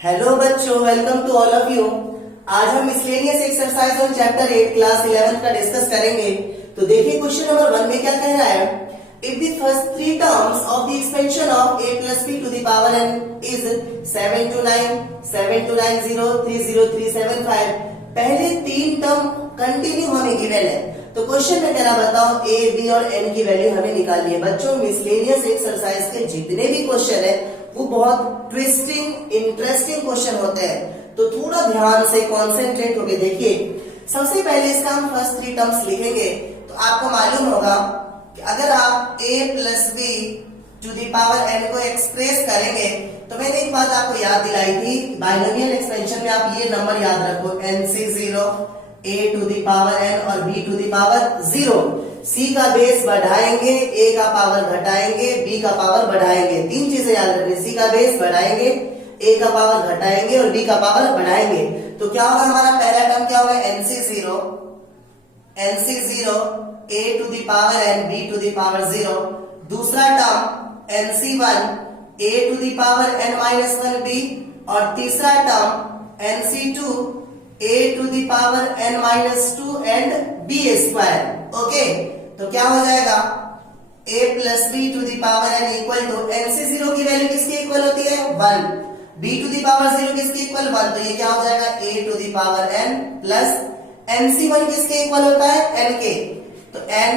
Hello बच्चों, welcome to all of you. आज हम miscellaneous exercise on chapter 8 class 11 का डिस्कस करेंगे। तो देखिए क्वेश्चन नंबर 1 में क्या कह रहा है। If the first three terms of the expansion of a plus b to the power n is 729, 7290, 30375, पहले तीन टर्म कंटिन्यू हमें गिवन है। तो क्वेश्चन में कह रहा बताओ a, b और n की वैल्यू हमें निकालनी है। बच्चों मिसलेनियस एक्सरसाइज के जितने भी क्वेश्चन है वो बहुत ट्विस्टिंग इंटरेस्टिंग क्वेश्चन होते हैं, तो थोड़ा ध्यान से कॉन्सेंट्रेट होके देखिए। सबसे पहले इसका हम फर्स्ट थ्री टर्म्स लिखेंगे। तो आपको मालूम होगा कि अगर आप a plus B to the power n को एक्सप्रेस करेंगे तो मैंने एक बात आपको याद दिलाई थी, बाइनोमियल एक्सपेंशन में आप ये नंबर याद रखो, nc0 a to the power n और b to the power 0। c का बेस बढ़ाएंगे, a का पावर घटाएंगे, b का पावर बढ़ाएंगे। तीन चीजें याद रखनी, c का बेस बढ़ाएंगे, a का पावर घटाएंगे और b का पावर बढ़ाएंगे। तो क्या होगा, हमारा पहला टर्म क्या होगा, nc0 a to the power n b to the power 0। दूसरा term nc1 a to the power n minus 1b और तीसरा term nc2 a to the power n minus 2 and b square. Okay, तो क्या हो जाएगा, a plus B to the power n equal to nc0 की value किसकी equal होती है 1, b टू द पावर 0 किसकी इक्वल 1, तो ये क्या हो जाएगा a to the power n plus nc1 किसके इक्वल होता है n के, तो n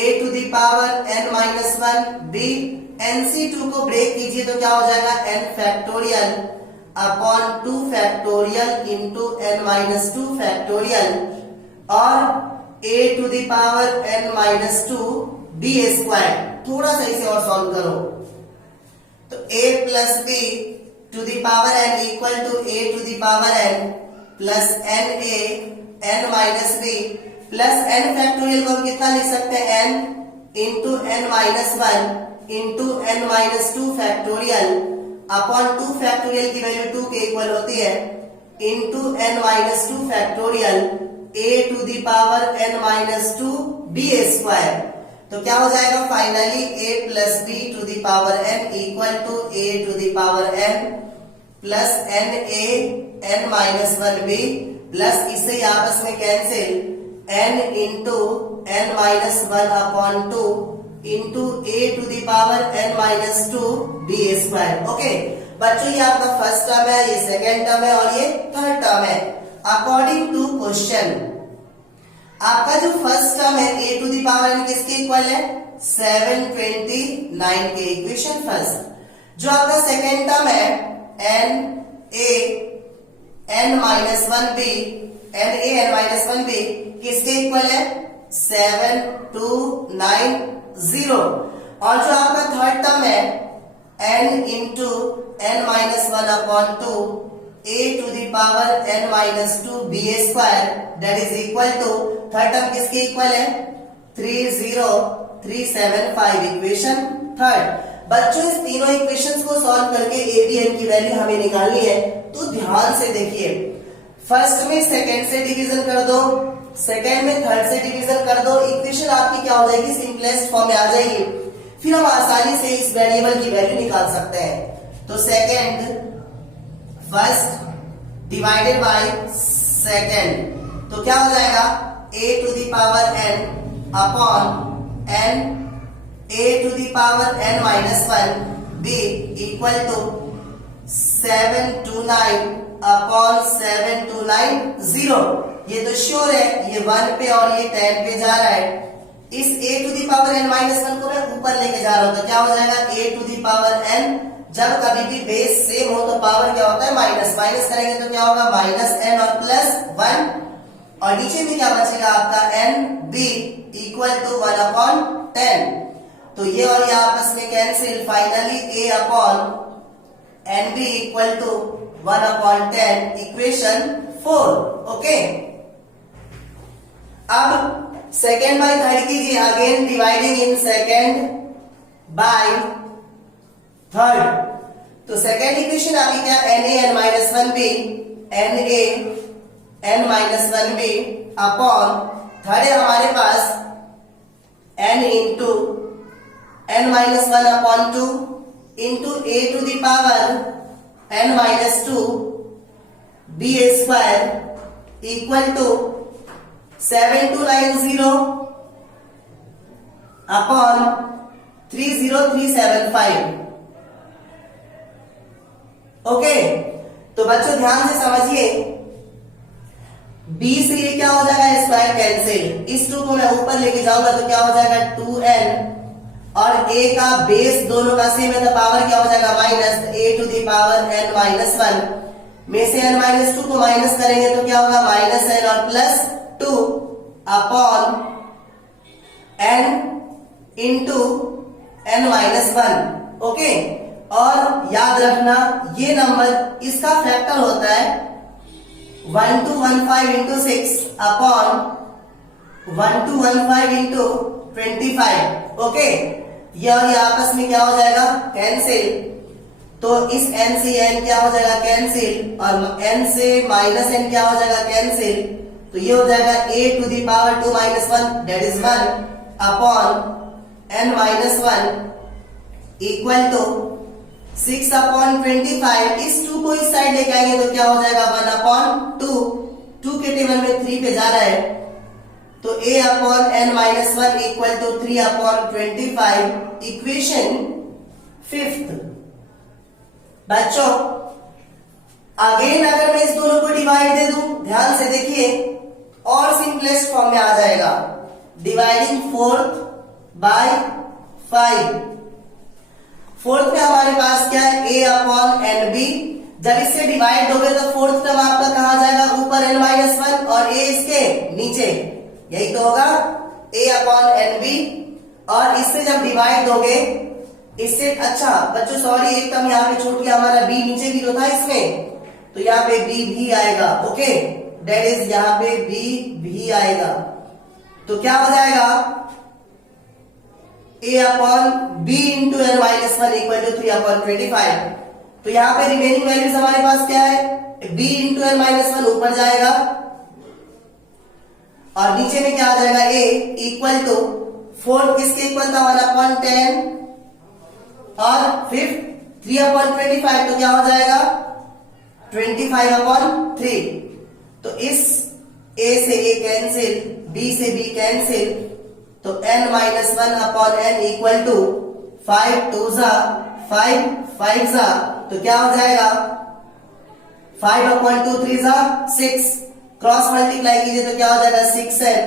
a to the power n minus 1 b nc2 को ब्रेक कीजिए तो क्या हो जाएगा n factorial upon 2 factorial into n minus 2 factorial और a to the power n minus 2 b square. थोड़ा सा इसे और सॉल्व करो तो a plus b to the power n equal to a to the power n plus n a n minus b plus n factorial को हम कितना लिख सकते हैं n into n minus 1 into n minus 2 factorial upon 2 factorial की value 2 के equal होती है into n minus 2 factorial a to the power n minus 2 b square. तो क्या हो जाएगा finally a plus b to the power n equal to a to the power n plus n a n minus 1b plus इसे आपस में cancel n into n minus 1 upon 2 into a to the power n minus 2 b square. Okay बच्चों, ये आपका first term है, ये second term है और ये थर्ड टर्म है। अकॉर्डिंग टू क्वेश्चन आपका जो फर्स्ट टर्म है a to the power n किसके इक्वल है 729 के, इक्वेशन फर्स्ट। जो आपका सेकेंड टर्म है n a n minus 1b n a n minus 1b किसके इक्वल है 7290। और जो आपका थर्ड टर्म है n into n minus 1 upon 2 a to the power n minus 2 b square that is equal to third term किसके equal है 30375, equation third. बच्चों इस तीनों इक्वेशंस को सॉल्व करके a b n की वैल्यू हमें निकालनी है। तो ध्यान से देखिए, फर्स्ट में सेकेंड से डिवीजन कर दो, सेकेंड में थर्ड से डिवीजन कर दो, इक्वेशन आपकी क्या हो जाएगी सिंपलेस्ट फॉर्म में आ जाएगी। फिर हम आसानी से इस वेरिएबल की वैल्यू निकाल सकते हैं। तो second first divided by second, तो क्या हो जाएगा a to the power n upon n a to the power n minus 1 b equal to 729 upon 7290। ये तो श्योर है, ये 1 पे और ये 10 पे जा रहा है। इस a to the power n minus 1 को मैं ऊपर लेके जा रहा हूं, तो क्या हो जाएगा a to the power n। जब कभी भी बेस सेम हो तो पावर क्या होता है माइनस, माइनस करेंगे तो क्या होगा माइनस n और प्लस 1 और नीचे में क्या बचेगा आपका n b equal to 1 upon 10। तो ये और ये आपस में cancel, finally a upon n b equal to 1 upon 10, equation 4। Okay, अब सेकेंड बाय थर्ड कीजिए, again dividing in second by third. तो सेकेंड इक्वेशन आपकी क्या n a n minus 1b n a n minus 1b upon third है हमारे पास n into n minus 1 upon 2 into a to the power n minus two b square equal to 7290 upon 30375। Okay, तो बच्चों ध्यान से समझिए, b से ये क्या हो जाएगा, स्क्वायर कैंसिल, इस 2 को मैं ऊपर लेके जाऊंगा तो क्या हो जाएगा 2n, और a का बेस दोनों का सेम है तो पावर क्या हो जाएगा minus, a to the power n minus 1 में से n माइनस 2 को माइनस करेंगे तो क्या होगा माइनस n और plus 2 upon n into n minus 1। Okay, और याद रखना ये नंबर इसका फैक्टर होता है 1215 इंटू 6 अपॉन 1215 इंटू 25। ओके, ये और ये आपस में क्या हो जाएगा कैंसिल, तो इस n से n क्या हो जाएगा कैंसिल, और n से माइनस n क्या हो जाएगा कैंसिल, तो ये हो जाएगा a to the power 2 minus 1 that is 1 upon n minus 1 equal to 6 upon 25। इस 2 को इस साइड लेके आएंगे तो क्या हो जाएगा 1 अपॉन 2 के टेबल में 3 पे जा रहा है तो a upon n minus 1 equal to 3 upon 25। Equation 5th। बच्चों अगेन अगर मैं इस दोनों को डिवाइड दे दूं, ध्यान से देखिए, और सिंपलेस्ट फॉर्म में आ जाएगा, डिवाइडिंग 4th बाय 5। 4th में हमारे पास क्या है a अपॉन एन बी, जब इससे डिवाइड दोगे तो 4th टर्म आपका कहा जाएगा ऊपर n माइनस 1 और a इसके नीचे, यही तो होगा a अपॉन एन बी, और इससे जब डिवाइड दोगे इससे, अच्छा बच्चों सॉरी एक टर्म यहाँ पे छूट गया, हमारा b नीचे भी तो था इसमें, तो यहाँ पे b भी आएगा। ओके, दैट इज यहाँ पे b भी आएगा, तो क्या हो जाएगा a upon b into n minus 1 equal to 3 upon 25। तो यहाँ पे रिमेनिंग वैल्यूज हमारे पास क्या है, b इंटू एन माइनस 1 ऊपर जाएगा और नीचे में क्या आ जाएगा a इक्वल टू 4 किसके इक्वल था 1 अपॉन 10 और 3 अपॉन 25, तो क्या हो जाएगा 25 अपॉन 3। तो इस a से a कैंसिल, b से b कैंसिल, तो n minus 1 upon n equal to 5 2 जा 5 5 जा, तो क्या हो जाएगा 5 अपॉन 2 3 जा 6, क्रॉस मल्टीप्लाई कीजिए तो क्या हो जाएगा 6n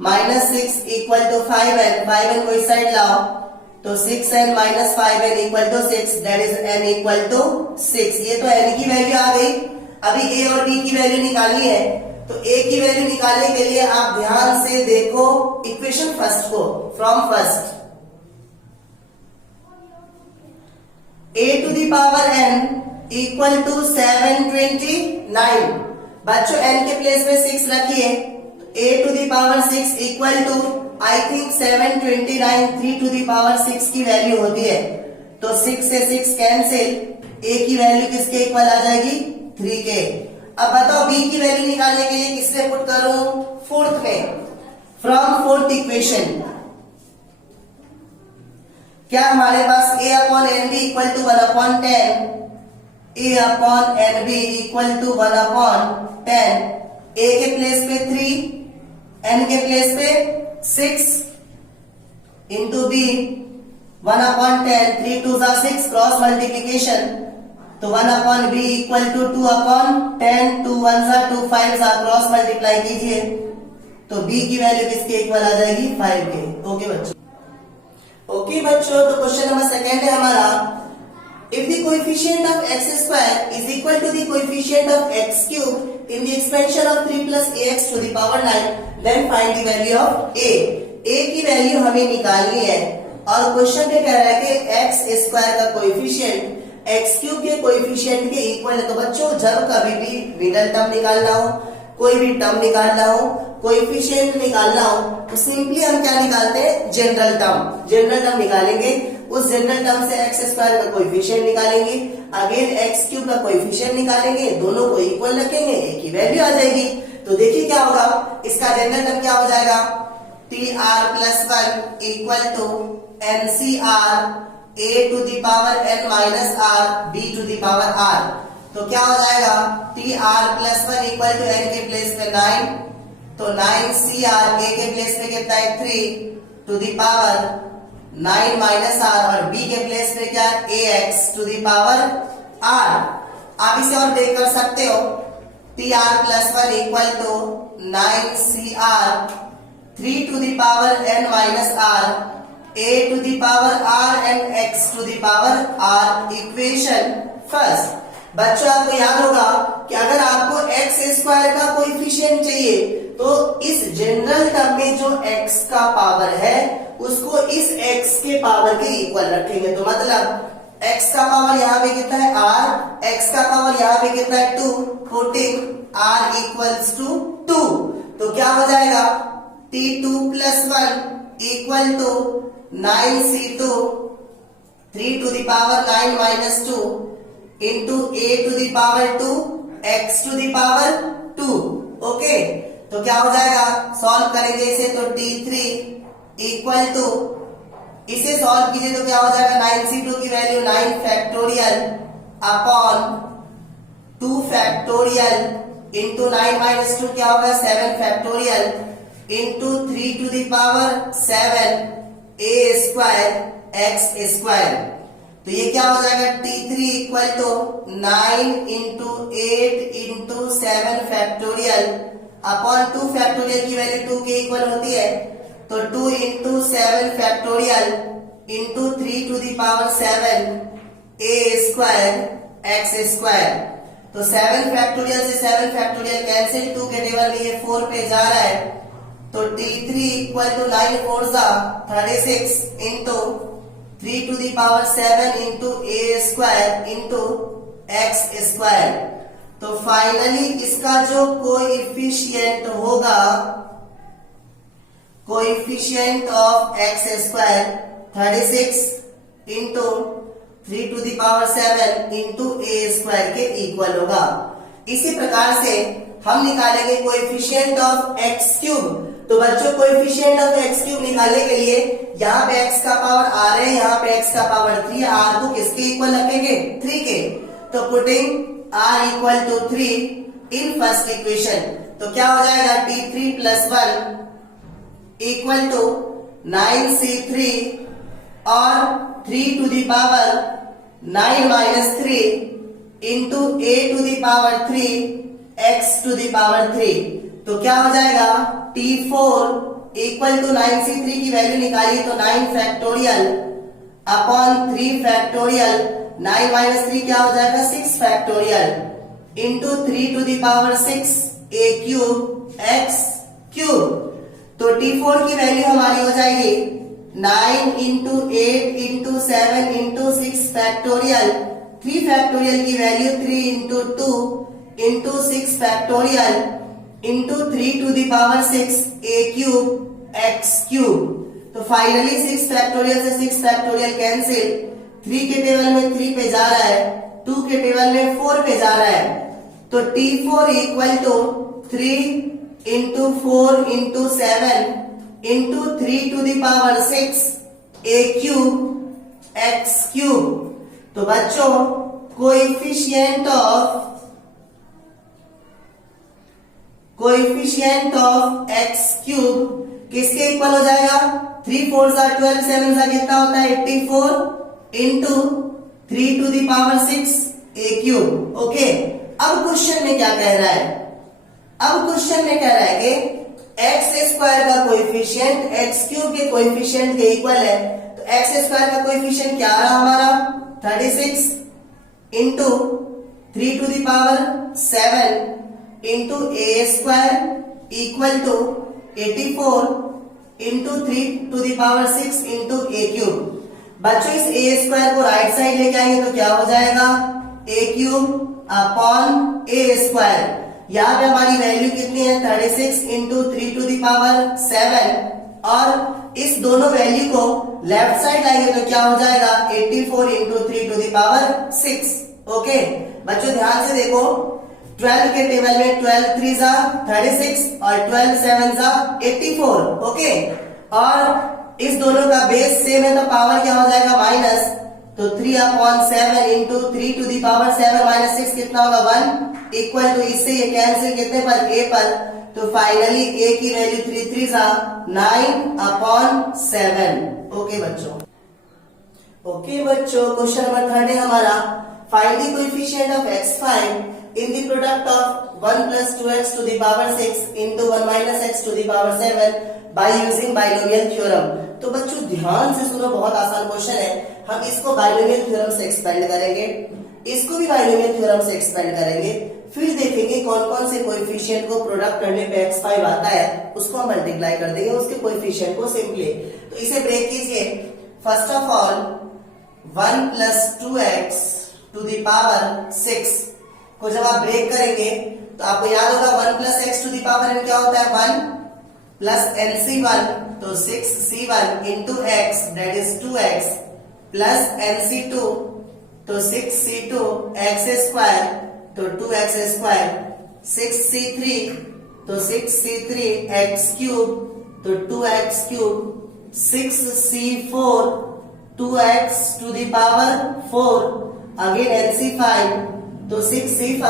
minus 6 equal to 5n, 5n को इस साइड लाओ तो 6n minus 5n equal to 6 that is n equal to 6। ये तो n की वैल्यू आ गई, अभी a और b की वैल्यू निकालनी है, तो a की वैल्यू निकालने के लिए आप ध्यान से देखो इक्वेशन फर्स्ट को, from first a to the power n equal to 729। बच्चों n के प्लेस में 6 रखिए, a to the power 6 equal to I think 729, 3 to the power 6 की वैल्यू होती है, तो 6 से 6 कैंसिल, a की वैल्यू किसके इक्वल आ जाएगी 3 के। अब बताओ b की वैल्यू निकालने के लिए किससे पुट करूं, 4th में, फ्रॉम 4th इक्वेशन क्या हमारे पास a upon n b equal to 1 upon 10, a upon n b equal to 1 upon 10, a के प्लेस पे 3, n के प्लेस पे 6 इंटू b 1 अपॉन 10, 3 2 जा 6, क्रॉस मल्टीप्लीकेशन, तो 1 upon b equal to 2 upon 10, 2 1 जा 2 5 जा, क्रॉस मल्टीप्लाई कीजिए तो b की वैल्यू किसके इक्वल आ जाएगी 5 के। ओके बच्चों, ओके बच्चों, तो क्वेश्चन नंबर सेकंड है हमारा, if the coefficient of x square is equal to the coefficient of x cube in the expansion of 3 plus ax to the power 9 then find the value of a। a की value हमें निकालनी है और question में कह रहा है कि x स्क्वायर का कोएफिशिएंट x क्यूब के कोएफिशिएंट के इक्वल है। तो बच्चों जब कभी भी मिडल टर्म निकालना हो, कोई भी टर्म निकालना हो, कोएफिशिएंट निकालना हो, तो सिंपली हम क्या निकालते हैं जनरल टर्म निकालेंगे, उस जनरल टर्म से एक्स स्क्वायर का कोएफिशिएंट निकालेंगे, अगेन एक्स क्यूब का कोएफिशिएंट निकालेंगे, दोनों को इक्वल रखेंगे, एक ही वैल्यू आ जाएगी। तो देखिए क्या होगा, इसका जनरल टर्म क्या हो जाएगा, t r plus 1 equal to n c r a to the power n minus r b to the power r। तो क्या हो जाएगा tr+1 इक्वल टू n के प्लेस पे 9, तो 9cr a के प्लेस पे कितना है 3 to the power 9 minus r और b के प्लेस पे क्या ax to the power r। आप इसे और ब्रेक कर सकते हो tr+1 equal to 9cr 3 to the power n minus r a to the power r and x to the power r। Equation first. बच्चों आपको याद होगा कि अगर आपको x स्क्वायर का कोएफिशिएंट चाहिए तो इस जनरल टर्म में जो x का पावर है उसको इस x के पावर के इक्वल रखेंगे। तो मतलब x का पावर यहाँ पे कितना है r, x का पावर यहाँ पे कितना है 2, पुटिंग r इक्वल्स टू 2। तो क्या हो जाएगा t2+1 equal to 9c2 3 to the power 9 minus 2 into a to the power 2 x to the power 2। Okay, तो क्या हो जाएगा सॉल्व करेंगे इसे तो t3 इक्वल टू, इसे सॉल्व कीजिए तो क्या हो जाएगा 9c2 की value 9 factorial upon 2 factorial into 9 minus 2 क्या होगा 7 factorial into 3 to the power 7 a square x square. तो ये क्या हो जाएगा t3 equal to 9 into 8 into 7 factorial upon 2 factorial की वैल्यू 2 के इक्वल होती है, तो 2 into 7 factorial into 3 to the power 7 a square x square. तो 7 फैक्टोरियल से 7 फैक्टोरियल कैंसिल, 2 के टेबल में ये 4 पे जा रहा है, तो t3 equal to 9 4 36 into 3 to the power 7 into a square into x square. तो फाइनली इसका जो कोएफिशिएंट होगा, coefficient of x square 36 into 3 to the power 7 into a square के इक्वल होगा। इसी प्रकार से हम निकालेंगे कोएफिशिएंट ऑफ x क्यूब। तो बच्चों कोएफिशिएंट ऑफ x क्यूब निकालने के लिए यहाँ पे x का पावर r है, यहाँ पे x का पावर 3, r को किसके इक्वल रखेंगे 3 के। तो putting r equal to 3 in first equation, तो क्या हो जाएगा t3+1 इक्वल टू 9c3 और 3 to the power 9 minus 3 into a to the power 3 x to the power 3। तो क्या हो जाएगा t4 इक्वल टू 9c3 की वैल्यू निकालिए तो 9 फैक्टोरियल अपॉन 3 फैक्टोरियल 9 माइनस 3 क्या हो जाएगा 6 factorial into 3 to the power 6 a cube x cube. तो t4 की वैल्यू हमारी हो जाएगी 9 into 8 into 7 into 6 factorial, 3 factorial की value 3 into 2 into 6 factorial into 3 to the power 6 a cube x cube. तो फाइनली 6 फैक्टोरियल से 6 फैक्टोरियल कैंसिल, 3 के table में 3 पे जा रहा है, 2 के टेबल में 4 पे जा रहा है, तो t4 equal to 3 into 4 into 7 into 3 to the power 6 a cube x cube. तो बच्चों कोएफिशिएंट ऑफ x क्यूब किसके इक्वल हो जाएगा 3 4 12 7 कितना होता है 84 into 3 to the power 6 a cube. Okay, अब क्वेश्चन में क्या कह रहा है, अब क्वेश्चन में कह रहा है कि x स्क्वायर का कोएफिशिएंट x क्यूब के कोएफिशिएंट के इक्वल है, तो x स्क्वायर का कोएफिशिएंट क्या रहा हमारा 36 into 3 to the power 7 into a square equal to 84 into 3 to the power 6 into a cube. बच्चों इस a स्क्वायर को राइट साइड लेके आएंगे तो क्या हो जाएगा a cube upon a square. यहाँ पे हमारी वैल्यू कितनी है 36 इंटू 3 टू द पावर 7 और इस दोनों वैल्यू को लेफ्ट साइड लाएंगे तो क्या हो जाएगा 84 into 3 to the power 6। Okay बच्चों ध्यान से देखो, 12 के टेबल में 12 3 36 और 12 7 84। ओके, और इस दोनों का बेस सेम है तो पावर क्या हो जाएगा माइनस, तो 3/7 into 3 to the power 7 minus 6 कितना होगा 1 इक्वल टू इससे ये कैंसिल कितने पर a पर, तो फाइनली a की वैल्यू 3 3 9/7। ओके बच्चों क्वेश्चन नंबर 3 है हमारा, find the coefficient of x5 in the product of 1 plus 2x to the power 6 into 1 minus x to the power 7 by using binomial theorem. तो बच्चों ध्यान से सुनो, बहुत आसान क्वेश्चन है। हम इसको बाइनोमियल थ्योरम से एक्सपेंड करेंगे, इसको भी बाइनोमियल थ्योरम से एक्सपेंड करेंगे, फिर देखेंगे कौन कौन से कोएफिशिएंट को प्रोडक्ट करने पे x5 आता है, उसको हम मल्टीप्लाई कर देंगे उसके कोएफिशिएंट को सिंपली। तो इसे ब्रेक कीजिए। First of all 1 plus 2x to the power 6 को जब आप ब्रेक करेंगे तो आपको याद होगा 1 plus x to the power n क्या होता है 1 plus nc1, तो 6c1 into x that is 2x plus nc2, तो 6c2 x square, तो 2x square, 6c3, तो 6c3 x cube, तो 2x cube, 6c4 2x to the power 4, again nc5, तो 6c5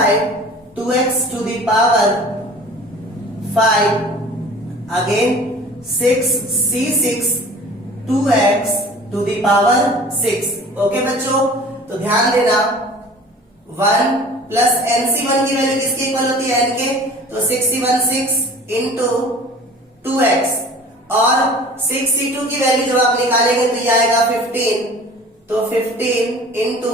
2x to the power 5, again 6c6 2x to the power 6। Okay बच्चों, तो ध्यान देना 1 plus nc1 की value किसके इक्वल होती है n के, तो 6c1 6 इंटू 2x, और 6c2 की वैल्यू जब आप निकालेंगे तो ये आएगा 15, तो 15 इंटू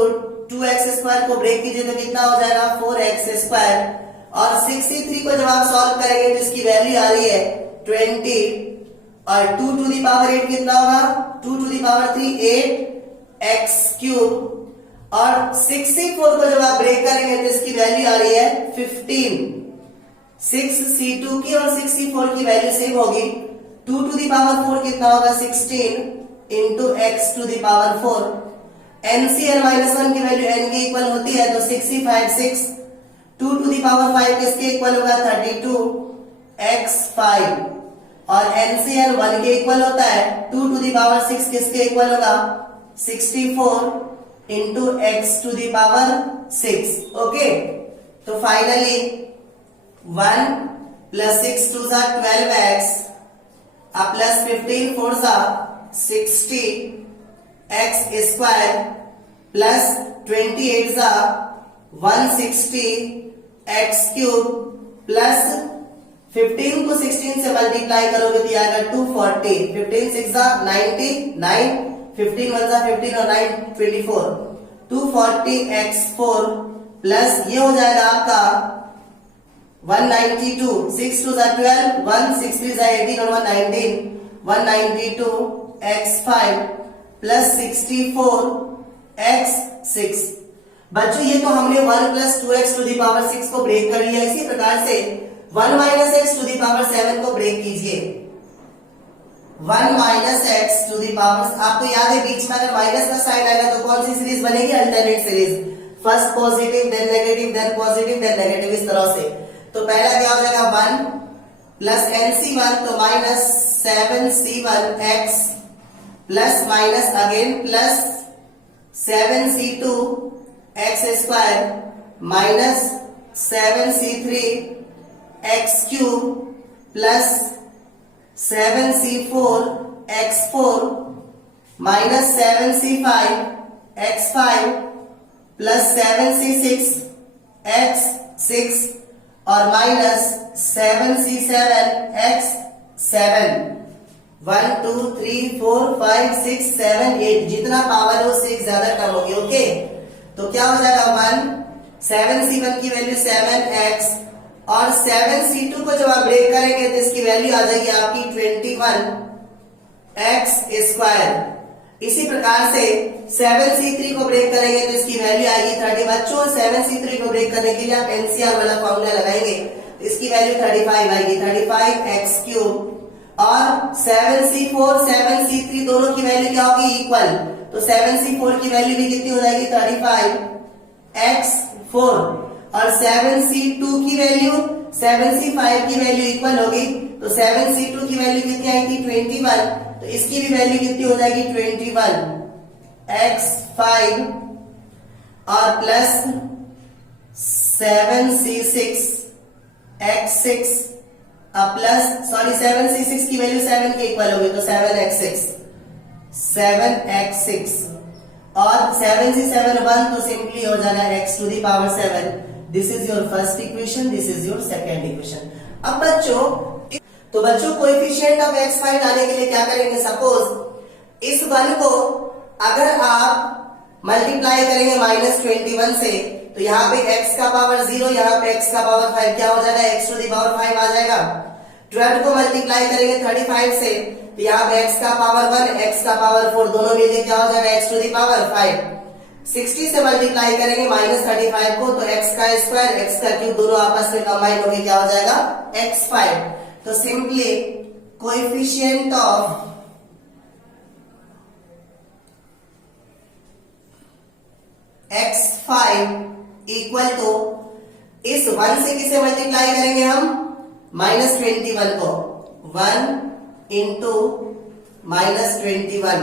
2x स्क्वायर को ब्रेक कीजिए तो कितना हो जाएगा 4x स्क्वायर, और 6c3 को जब आप सॉल्व करेंगे तो इसकी वैल्यू आ रही है 20, और 2 टू दी पावर 8 कितना होगा 2 to the power 3 8x cube, और 6c4 को जब आप ब्रेक करेंगे तो इसकी वैल्यू आ रही है 15। 6c2 की और 6c4 की वैल्यू सेम होगी, 2 टू दी पावर 4 कितना होगा 16 into x to the power 4, NCn minus 1 की वैल्यू n के इक्वल होती है, तो 6c5 6, 2 टू दी पावर 5 किसके इक्वल होगा 32 x5, और NCn 1 के इक्वल होता है, 2 टू दी पावर 6 किसके इक्वल होगा 64 into x to the power 6। Okay, तो finally 1 plus 6 2 12x plus 15 4 60 x square plus 28 160 x cube, plus 15 को 16 से मल्टीप्लाई करोगे तो आएगा 240, 15 6 90 9, 15 1 15 और 9 24, 240 x4 प्लस ये हो जाएगा आपका 192, 6 2 12, 1 6 3 18 और 119, 192 x5 प्लस 64 x6। बच्चों ये तो हमने 1 plus 2x to the power 6 को ब्रेक कर लिया, इसी प्रकार से 1 minus x to the power 7 को ब्रेक कीजिए। 1 minus x to the power, आपको याद है बीच में अगर माइनस का साइन आएगा तो कौन सी सीरीज बनेगी alternate series, first positive then negative then positive then negative, इस तरह से। तो पहला क्या हो जाएगा 1 प्लस nc1, तो minus 7c1x plus minus again plus 7c2 x square minus 7c3 x cube plus 7c4 x4 minus 7c5 x5 plus 7c6 x6 और माइनस 7c7 x7। 1 2 3 4 5 6 7 8, जितना पावर है उससे एक ज्यादा टर्म होगी। ओके, तो क्या हो जाएगा 1 7c1 की वैल्यू 7x, और 7c2 को जब आप ब्रेक करेंगे तो इसकी वैल्यू आ जाएगी आपकी 21x स्क्वायर। इसी प्रकार से 7c3 को ब्रेक करेंगे तो इसकी वैल्यू आएगी 30। बच्चों 7c3 को ब्रेक करने के लिए आप NCR वाला फॉर्मूला लगाएंगे तो इसकी वैल्यू 35 आएगी, 35x क्यूब, और 7c4 7c3 दोनों की वैल्यू क्या होगी इक्वल, तो 7c4 की वैल्यू भी कितनी हो जाएगी 35x4, और 7c2 की वैल्यू 7c5 की वैल्यू इक्वल होगी, तो 7c2 की वैल्यू कितनी आएगी 21, तो इसकी भी वैल्यू कितनी हो जाएगी 21, x5 और plus 7c6 x6 plus 7c6 की वैल्यू 7 के इक्वल होगी तो 7x6 और 7 से 7 1 तो सिंपली हो जाएगा x to the power 7. This is your first equation, this is your second equation. अब बच्चों कोएफिशिएंट ऑफ x फाइंड आने के लिए क्या करेंगे? सपोज इस 1 को अगर आप मल्टीप्लाई करेंगे -21 से तो यहाँ पे x का पावर 0, यहाँ पे x का पावर 5 क्या हो जाएगा? x टू द पावर 5 आ जाएगा. 12 को मल्टीप्लाई करेंगे 35 से तो यहाँ पे x का पावर 1, x का पावर 4 दोनों मिलके क्या हो जाएगा? x to the power 5. 60 से मल्टीप्लाई करेंगे -35 को तो x का स्क्वायर x का क्यूब दोनों आपस में कंबाइन होके क्या हो जाएगा? x5. तो simply coefficient of x5 equal to इस 1 से किसे मल्टीप्लाई करेंगे हम? -21 को 1 इंटू -21.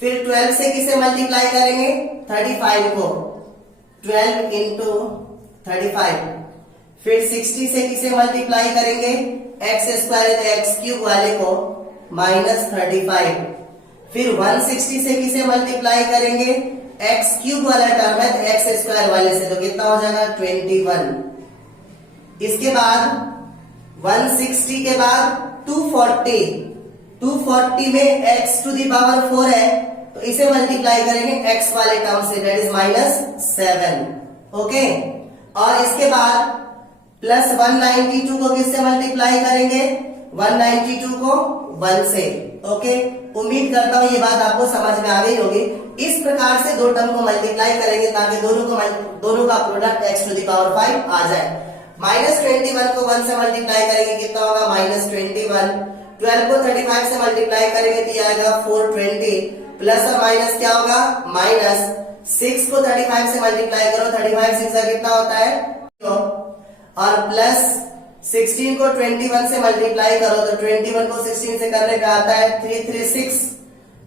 फिर 12 से किसे मल्टीप्लाई करेंगे? 35 को 12 इंटू 35. फिर 60 से किसे मल्टीप्लाई करेंगे? x स्क्वायर तो x क्यूब वाले को -35. फिर 160 से किसे मल्टीप्लाई करेंगे? x क्यूब वाला टर्म है तो x स्क्वायर वाले से तो कितना हो जाएगा? 21. इसके बाद 160 के बाद 240 में x टू द पावर 4 है तो इसे मल्टीप्लाई करेंगे x वाले टर्म से, दैट इज -7. ओके. और इसके बाद प्लस 192 को किससे मल्टीप्लाई करेंगे? 192 को 1 से. ओके. उम्मीद करता हूं ये बात आपको समझ में आ गई होगी. इस प्रकार से दो टर्म को मल्टीप्लाई करेंगे ताकि दोनों का product x to the power 5 आ जाए. -21 को 1 से मल्टीप्लाई करेंगे कितना होगा? -21. 12 को 35 से मल्टीप्लाई करेंगे तो ये आएगा 420. प्लस और माइनस क्या होगा? -6 को 35 से मल्टीप्लाई करो, 35 6 कितना होता है? और प्लस 16 को 21 से मल्टीप्लाई करो तो 21 को 16 से करने का आता है 336.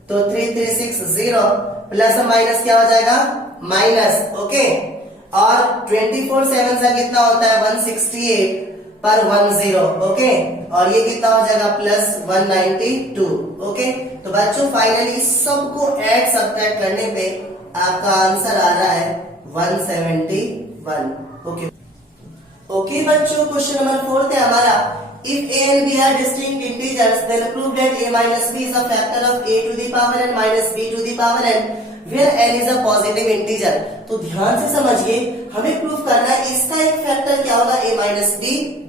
तो 3360 प्लस और माइनस क्या हो जाएगा? माइनस. ओके. और 24 7 से कितना होता है? 168 पर 10. ओके. और ये कितना हो जाएगा? प्लस 192. ओके. तो बच्चों फाइनली सबको ऐड सब्ट्रैक्ट करने पे आपका आंसर आ रहा है 171. ओके. ओके बच्चों, क्वेश्चन नंबर 4 है हमारा. If a and b are distinct integers, then prove that a minus b is a factor of a to the power n minus b to the power n, where n is a positive integer. तो ध्यान से समझिए, हमें proof करना है इसका एक factor क्या होगा? a minus b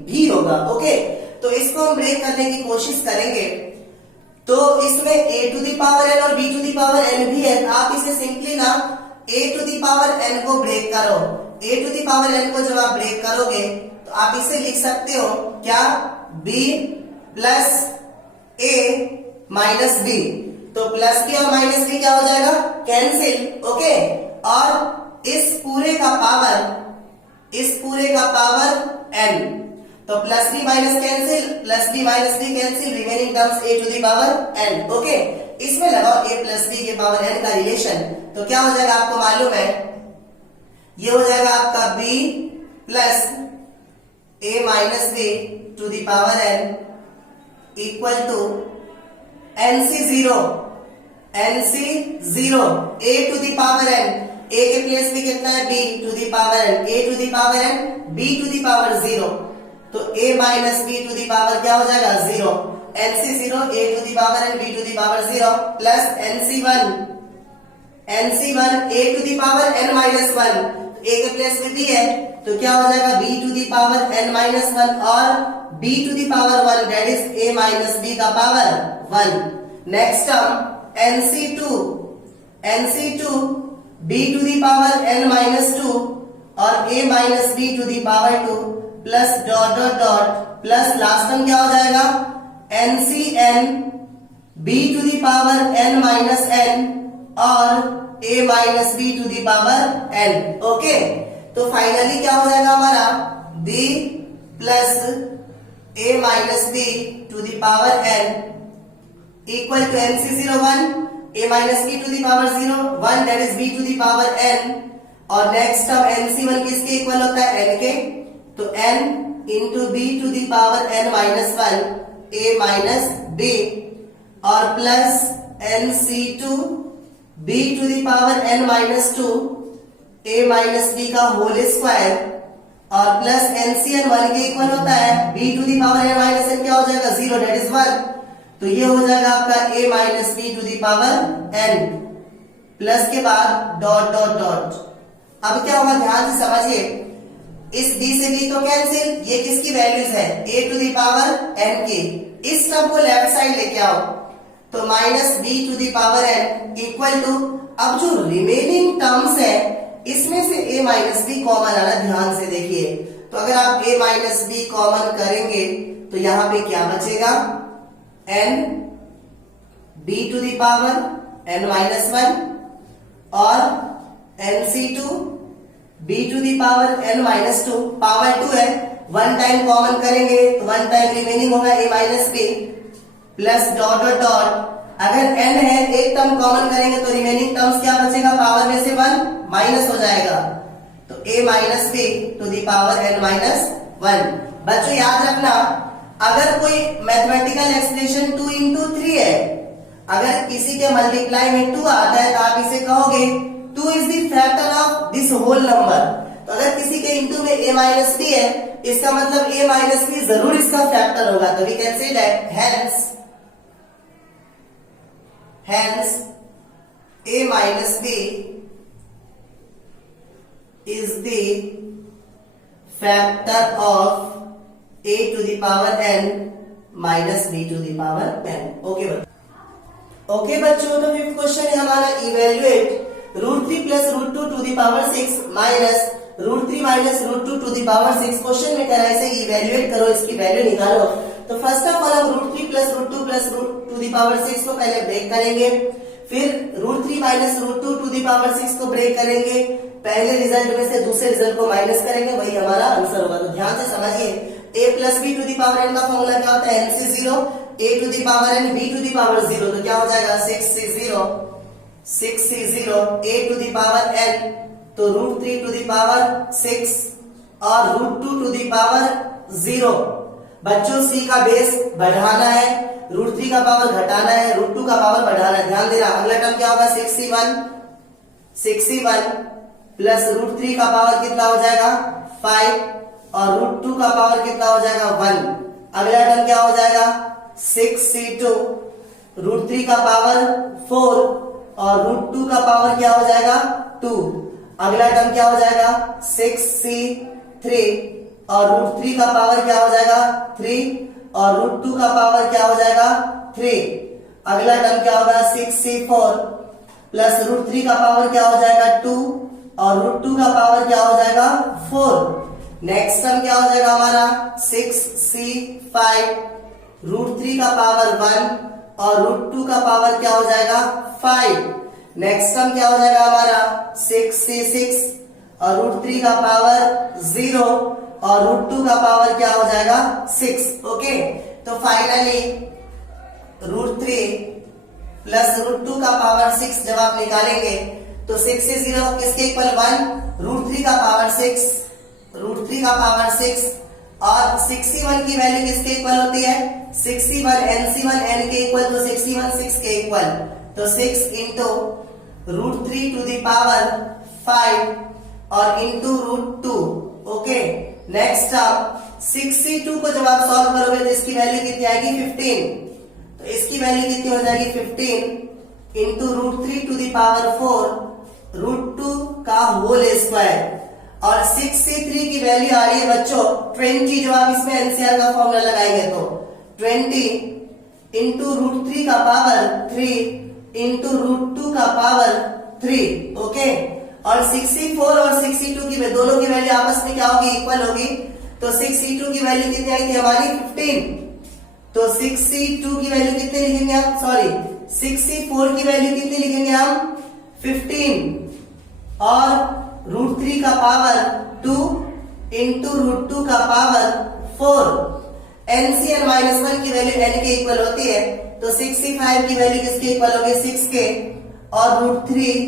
भी होगा. ओके. तो इसको हम ब्रेक करने की कोशिश करेंगे. तो इसमें a to the power n और b to the power n भी है. आप इसे सिंपली ना a to the power n को ब्रेक करो. a to the power n को जब आप ब्रेक करोगे तो आप इसे लिख सकते हो क्या? b plus a minus b. तो प्लस b और माइनस b क्या हो जाएगा? कैंसिल. ओके. और इस पूरे का पावर n. तो plus b minus cancel, plus b minus b cancel, remaining terms a to the power n. Okay. इसमें लगाओ a प्लस b के पावर n का रिलेशन. तो क्या हो जाएगा? आपको मालूम है ये हो जाएगा आपका b plus a minus b to the power n equal to NC0 a to the power n. a के प्लेस में कितना है? b to the power n. a to the power n, b to the power 0. तो a minus b to the power क्या हो जाएगा? 0. NC0 a to the power n, b to the power 0 plus NC1 a to the power n minus 1. a के place में b है तो क्या हो जाएगा? b to the power n minus 1 और b to the power 1, that is a minus b का power 1. Next term NC2 b to the power n minus 2 और a minus b to the power 2 plus dot dot dot plus last term क्या हो जाएगा? NCn b to the power n minus n और a minus b to the power n. Okay. तो finally क्या हो जाएगा हमारा? b plus a minus b to the power n equal to NC01 a minus b to the power 0 1 that is b to the power n और next term nc1 किसके equal होता है n के, तो n into b to the power n minus 1 a minus b और plus nc2 b to the power n minus 2 a minus b का whole square और plus nCn 1 के equal होता है b to the power n minus n क्या हो जाएगा 0 that is 1, तो ये हो जाएगा आपका a minus b to the power n plus के बाद डॉट डॉट डॉट। अब क्या होगा ध्यान से समझिए, इस b से b तो कैंसिल, ये किसकी वैल्यूज है a to the power n की, इस टर्म को लेफ्ट साइड लेके आओ तो minus b to the power n equal to, अब जो रिमेनिंग टर्म्स है इसमें से a माइनस बी कॉमन आना, ध्यान से देखिए, तो अगर आप a माइनस बी कॉमन करेंगे तो यहां पे क्या बचेगा n b to the power n minus 1 और nc2 b to the power n minus 2, power 2 है, वन टाइम कॉमन करेंगे तो वन टाइम रिमेनिंग होगा a minus b plus dot dot dot, अगर n है एक टर्म कॉमन करेंगे तो रिमेनिंग टर्म्स क्या बचेगा, पावर में से 1 माइनस हो जाएगा, तो a minus b to the power n minus 1। बच्चों याद रखना, अगर कोई मैथमेटिकल एक्सप्रेशन 2 इंटू 3 है, अगर किसी के मल्टीप्लाई में 2 आता है तो आप इसे कहोगे 2 is the factor of this whole number, तो अगर किसी के इंटू में a माइनस बी है इसका मतलब a माइनस बी जरूर इसका फैक्टर होगा, तो we can say that hence a minus b is the factor of a to the power n minus b to the power n। Okay बच्चों, तो fifth question है हमारा, evaluate root 3 plus root 2 to the power 6 minus root 3 minus root 2 to the power 6। Question में कह रहा है इसे evaluate करो, इसकी वैल्यू निकालो, तो फर्स्ट ऑफ ऑल हम root 3 plus root 2 plus root to the power 6 को पहले ब्रेक करेंगे, फिर root 3 minus root 2 to the power 6 को ब्रेक करेंगे, पहले रिजल्ट में से दूसरे रिजल्ट को माइनस करेंगे, वही हमारा आंसर होगा। तो ध्यान से समझिए, a plus B to the power n का फॉर्मूला क्या होता है, nc0 a to the power n b to the power 0, तो क्या हो जाएगा 6c0 a to the power n, तो रूट 3 टू द पावर 6 और रूट 2 टू द पावर 0। बच्चों c का बेस बढ़ाना है, रूट 3 का पावर घटाना है, रूट 2 का पावर बढ़ाना है, ध्यान देना। अगला टर्म क्या होगा 6c1 प्लस रूट 3 का पावर कितना हो जाएगा 5 और रूट 2 का पावर कितना हो जाएगा 1। अगला टर्म क्या हो जाएगा 6c2 रूट 3 का पावर 4 और रूट 2 का पावर क्या हो जाएगा 2। अगला टर्म क्या हो जाएगा 6c3 और रूट 3 का पावर क्या हो जाएगा 3 और रूट 2 का पावर क्या हो जाएगा 3। अगला टर्म क्या होगा 6c4 प्लस रूट 3 का पावर क्या हो जाएगा 2 और रूट 2 का पावर क्या हो जाएगा 4। नेक्स्ट टर्म क्या हो जाएगा हमारा 6c5 रूट 3 का पावर 1 और रूट 2 का पावर क्या हो जाएगा 5। नेक्स्ट टर्म क्या हो जाएगा हमारा 6c6 और रूट 3 का पावर 0 और रूट 2 का पावर क्या हो जाएगा 6। ओके, तो फाइनली रूट 3 प्लस रूट 2 का पावर 6 जब आप निकालेंगे तो 6 से 0 किसके इक्वल 1, रूट 3 का पावर 6 और 61 की वैल्यू किसके इक्वल होती है 61 nc1 n के इक्वल, तो 61 6 के इक्वल, तो 6 into root 3 to the power 5 और इंटू रूट 2। ओके, नेक्स्ट आप 62 को जब आप सॉल्व करोगे तो इसकी वैल्यू कितनी आएगी 15, तो इसकी वैल्यू कितनी हो जाएगी 15 into root 3 to the power 4 root 2 का होल स्क्वायर और 63 की वैल्यू आ रही है बच्चों 20। जब आप इसमें एनसीआर का फॉर्मूला लगाएंगे तो 20 इंटू रूट 3 का पावर 3 इंटू रूट 2 का पावर 3। ओके, और 64 और 62 की दोनों की वैल्यू आपस में क्या होगी इक्वल होगी, तो 62 की वैल्यू कितनी आई थी हमारी 15, तो 62 की वैल्यू कितनी लिखेंगे हम, सॉरी 64 की वैल्यू कितनी लिखेंगे हम 15 और रूट 3 का पावर 2 इंटू रूट 2 का पावर 4। एनसीएन -1 की वैल्यू n के इक्वल होती है, तो 65 की वैल्यू किसके इक्वल होगी 6 के, और √3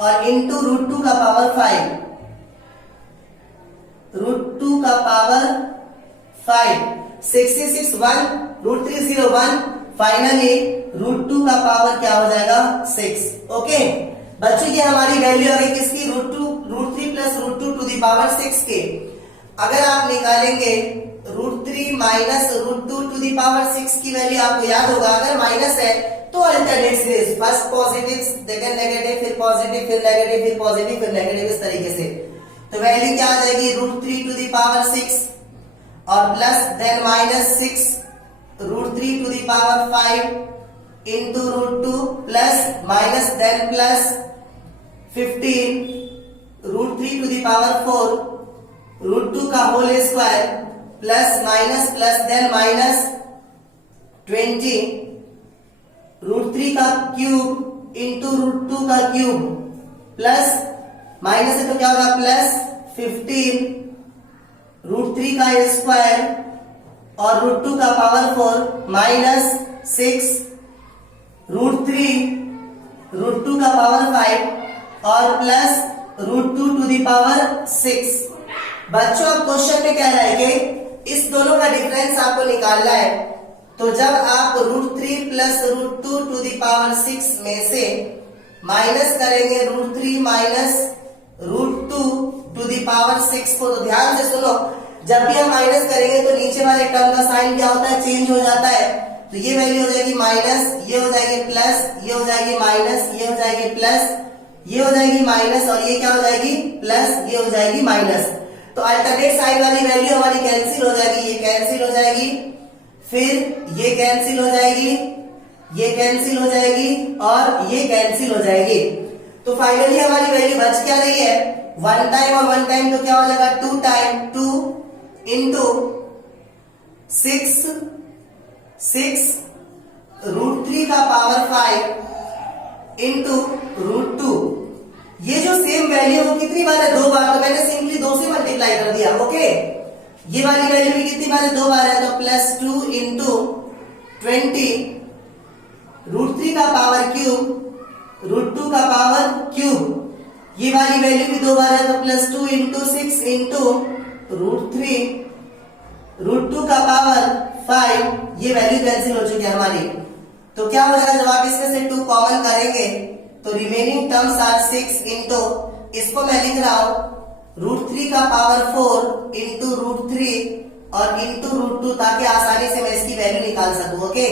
और इंटू √2 का पावर 5, √2 का पावर 5, 66 1, √3 0 1, फाइनली √2 का पावर क्या हो जाएगा 6। ओके बच्चों, ये हमारी वैल्यू आ गई किसकी, √3 प्लस √2 टू दी पावर 6 के। अगर आप निकालेंगे √3 माइनस √2 टू दी पावर 6 की वैल्यू, आपको याद होगा अगर माइनस है तो alternate series, first positive second negative फिर पॉजिटिव फिर नेगेटिव फिर पॉजिटिव फिर नेगेटिव, इस तरीके से। तो वैल्यू क्या आ जाएगी √3 टू दी पावर 6 और plus then minus 6 √3 to the power 5 into √2 plus minus then plus 15 √3 to the power 4 √2 का whole square plus minus then minus 20 √3 का क्यूब इंटू √2 का क्यूब प्लस माइनस है तो क्या होगा प्लस 15 √3 का स्क्वायर और √2 का पावर 4 माइनस 6 √2 का पावर 5 और प्लस √2 टू दी पावर 6। बच्चों अब क्वेश्चन में क्या रहा है कि इस दोनों का डिफरेंस आपको निकालना है। तो जब आप √3 प्लस √2 टू दी पावर 6 में से माइनस करेंगे √3 माइनस √2 टू दी पावर 6 को, तो ध्यान से सुनो, जब भी हम माइनस करेंगे तो नीचे वाले टर्म का साइन क्या होता है, चेंज हो जाता है। तो ये वैल्यू हो जाएगी माइनस, ये हो जाएगी प्लस, ये हो जाएगी माइनस, ये हो जाएगी प्लस, ये हो जाएगी माइनस और ये क्या हो जाएगी प्लस, ये हो जाएगी माइनस। तो अल्टरनेट साइन वाली वैल्यू हमारी कैंसिल हो जाएगी, ये कैंसिल हो जाएगी, फिर ये कैंसिल हो जाएगी, ये कैंसिल हो जाएगी और ये कैंसिल हो जाएगी। तो फाइनली हमारी वैल्यू बच क्या रही है, 1 टाइम और 1 टाइम तो क्या हो जाएगा 2 टाइम 2 इंटू 6 √3 का पावर 5 इंटू √2। ये जो सेम वैल्यू वो कितनी बार है, 2 बार, तो मैंने सिंपली 2 से मल्टीप्लाई कर दिया। ओके ये वाली वैल्यू भी कितनी बार है, 2 बार है, तो +2 इंटू 20 √3 का पावर क्यूब √2 का पावर क्यूब। ये वाली वैल्यू भी 2 बार है, तो +2 इंटू 6 इंटू √3 √2 का पावर 5। ये वैल्यू कैंसिल हो चुकी है हमारी। तो क्या हो जाएगा, जब आप इसमें से 2 कॉमन करेंगे तो रिमेनिंग टर्म्स आर 6 इंटू, इसको मैं लिख रहा हूं √3 का पावर 4 इंटू √3 और इंटू √2, ताकि आसानी से मैं इसकी वैल्यू निकाल सकूं। ओके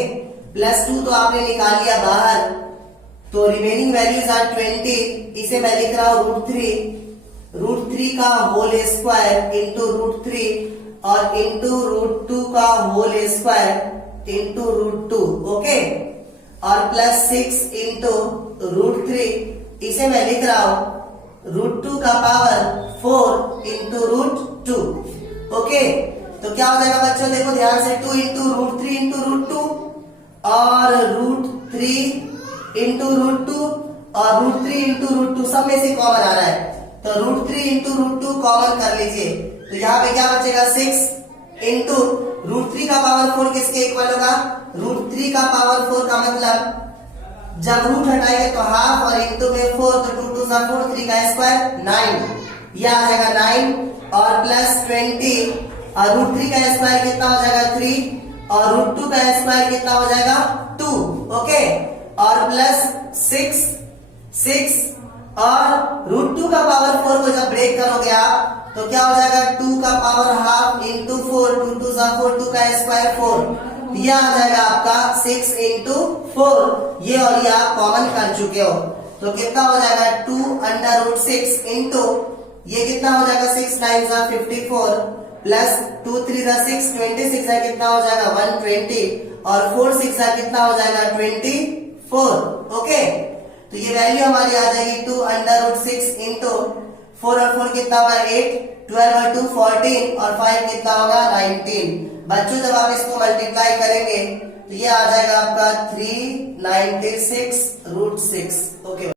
+2 तो आपने निकाल लिया बाहर, तो रिमेनिंग वैल्यूज आर 20, इसे मैं लिख रहा हूं √3 का होल स्क्वायर इंटू √3 और इंटू √2 का होल स्क्वायर इंटू √2। ओके और +6 इंटू √3, इसे मैं लिख रहा हूं √2 का पावर 4 इंटू √2। ओके तो क्या हो जाएगा बच्चों, देखो ध्यान से, 2 इंटू √3 इंटू √2 और √3 इंटू √2 और √3 इंटू √2 सब में से कॉमन आ रहा है, तो √3 इंटू √2 कॉमन कर लीजिए। तो यहाँ पे क्या बचेगा 6 इंटू √3 का पावर 4 किसके इक्वल होगा, √3 का पावर 4 का मतलब जब रूट हटाएंगे तो हाफ और इंटू में 4, तो 2 2 4 3 का स्क्वायर 9, यह आ जाएगा 9 और +20 और √3 का स्क्वायर कितना हो जाएगा 3 और √2 का स्क्वायर कितना हो जाएगा 2। ओके और +6 और √2 का पावर 4 को जब ब्रेक करोगे आप तो क्या हो जाएगा 2 का पावर हाफ इंटू 4, 2 2 4 2 का स्क्वायर 4, यह आ जाएगा आपका 6 इंटू 4। ये और ये आप कॉमन कर चुके हो, तो कितना हो जाएगा 2√6 इंटू ये कितना हो जाएगा 6 9 54 प्लस 2 3 6 26 है, कितना हो जाएगा 120 और 4 6 कितना हो जाएगा 24। ओके तो ये वैल्यू हमारी आ जाएगी 2√6 इंटू 4 और 4 कितना होगा 8, 12 और 2 14 और 5 कितना होगा 19। बच्चों जब आप इसको मल्टीप्लाई करेंगे तो ये आ जाएगा आपका 396 √6। ओके।